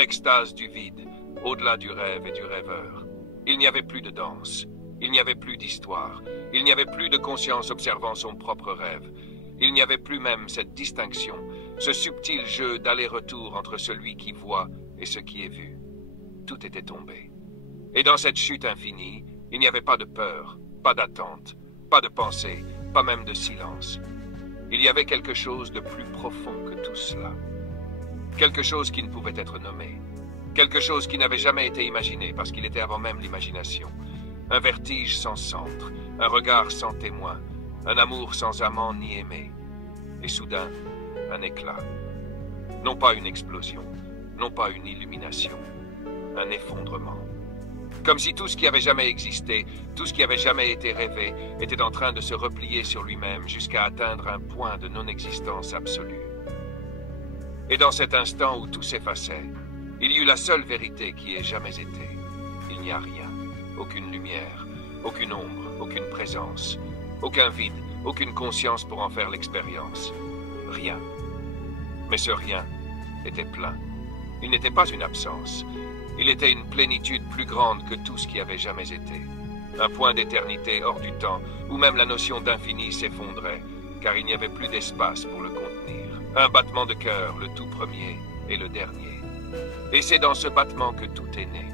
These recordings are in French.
l'extase du vide, au-delà du rêve et du rêveur. Il n'y avait plus de danse, il n'y avait plus d'histoire, il n'y avait plus de conscience observant son propre rêve. Il n'y avait plus même cette distinction, ce subtil jeu d'aller-retour entre celui qui voit et ce qui est vu. Tout était tombé. Et dans cette chute infinie, il n'y avait pas de peur, pas d'attente, pas de pensée, pas même de silence. Il y avait quelque chose de plus profond que tout cela. Quelque chose qui ne pouvait être nommé. Quelque chose qui n'avait jamais été imaginé parce qu'il était avant même l'imagination. Un vertige sans centre, un regard sans témoin, un amour sans amant ni aimé. Et soudain, un éclat. Non pas une explosion, non pas une illumination, un effondrement. Comme si tout ce qui avait jamais existé, tout ce qui avait jamais été rêvé, était en train de se replier sur lui-même jusqu'à atteindre un point de non-existence absolue. Et dans cet instant où tout s'effaçait, il y eut la seule vérité qui ait jamais été. Il n'y a rien, aucune lumière, aucune ombre, aucune présence, aucun vide, aucune conscience pour en faire l'expérience. Rien. Mais ce rien était plein. Il n'était pas une absence. Il était une plénitude plus grande que tout ce qui avait jamais été. Un point d'éternité hors du temps, où même la notion d'infini s'effondrait, car il n'y avait plus d'espace pour le contenir. Un battement de cœur, le tout premier et le dernier. Et c'est dans ce battement que tout est né.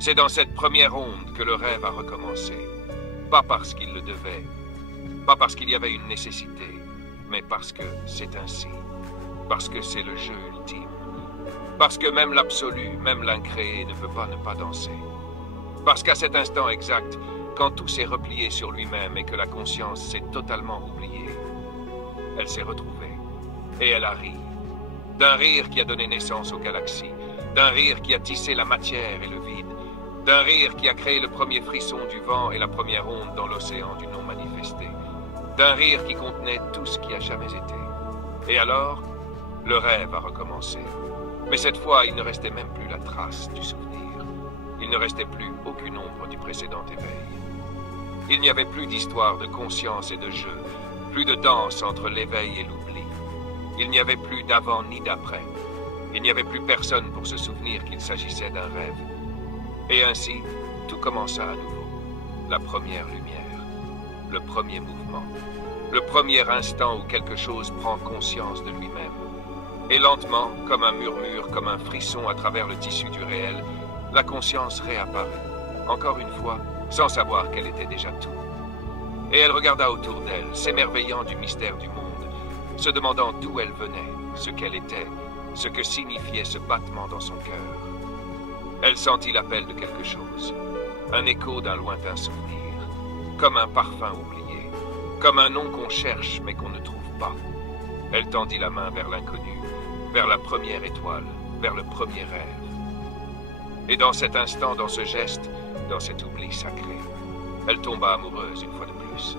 C'est dans cette première onde que le rêve a recommencé. Pas parce qu'il le devait, pas parce qu'il y avait une nécessité, mais parce que c'est ainsi. Parce que c'est le jeu ultime. Parce que même l'absolu, même l'incréé ne peut pas ne pas danser. Parce qu'à cet instant exact, quand tout s'est replié sur lui-même et que la conscience s'est totalement oubliée, elle s'est retrouvée. Et elle a ri. D'un rire qui a donné naissance aux galaxies, d'un rire qui a tissé la matière et le vide, d'un rire qui a créé le premier frisson du vent et la première onde dans l'océan du non manifesté, d'un rire qui contenait tout ce qui a jamais été. Et alors, le rêve a recommencé. Mais cette fois, il ne restait même plus la trace du souvenir. Il ne restait plus aucune ombre du précédent éveil. Il n'y avait plus d'histoire de conscience et de jeu, plus de danse entre l'éveil et l'oubli. Il n'y avait plus d'avant ni d'après. Il n'y avait plus personne pour se souvenir qu'il s'agissait d'un rêve. Et ainsi, tout commença à nouveau. La première lumière, le premier mouvement, le premier instant où quelque chose prend conscience de lui-même. Et lentement, comme un murmure, comme un frisson à travers le tissu du réel, la conscience réapparut, encore une fois, sans savoir qu'elle était déjà tout. Et elle regarda autour d'elle, s'émerveillant du mystère du monde, se demandant d'où elle venait, ce qu'elle était, ce que signifiait ce battement dans son cœur. Elle sentit l'appel de quelque chose, un écho d'un lointain souvenir, comme un parfum oublié, comme un nom qu'on cherche mais qu'on ne trouve pas. Elle tendit la main vers l'inconnu, vers la première étoile, vers le premier rêve. Et dans cet instant, dans ce geste, dans cet oubli sacré, elle tomba amoureuse une fois de plus.